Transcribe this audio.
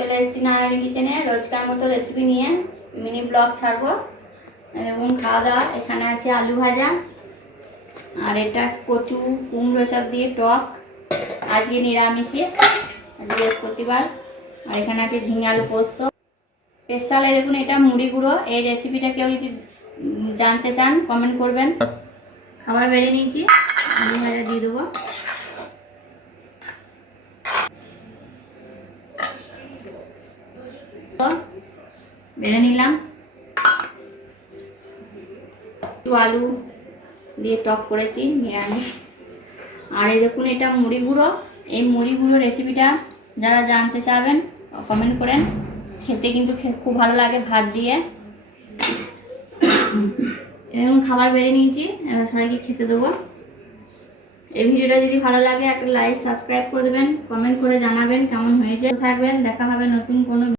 চলে এসেছি নারায়ণী কিচেনে রোজকার মতো রেসিপি নিয়ে মিনি ব্লগ ছাড়বো। এবং খাওয়া দাওয়া এখানে আছে আলু ভাজা, আর এটা কচু কুমড়ো সব দিয়ে টক, আজকে নিরামিষে, আজকে বৃহস্পতিবার। আর এখানে আছে ঝিঙে আলু পোস্ত স্পেশাল। এই দেখুন, এটা মুড়ি গুঁড়ো। এই রেসিপিটা কেউ যদি জানতে চান কমেন্ট করবেন। খাবার বেড়ে নিয়েছি, আলু ভাজা দিয়ে দেবো। বেড়ে নিলাম, একটু আলু দিয়ে টক করেছি নিরামিষ। আর এই দেখুন, এটা মুড়ি গুঁড়ো। এই মুড়ি গুঁড়ো রেসিপিটা যারা জানতে চাবেন কমেন্ট করেন। খেতে কিন্তু খুব ভালো লাগে ভাত দিয়ে। এরকম খাবার বেড়ে নিয়েছি, এবার সবাইকে খেতে দেবো। এই ভিডিওটা যদি ভালো লাগে একটা লাইক সাবস্ক্রাইব করে দেবেন, কমেন্ট করে জানাবেন কেমন হয়েছে। থাকবেন, দেখা হবে নতুন কোনো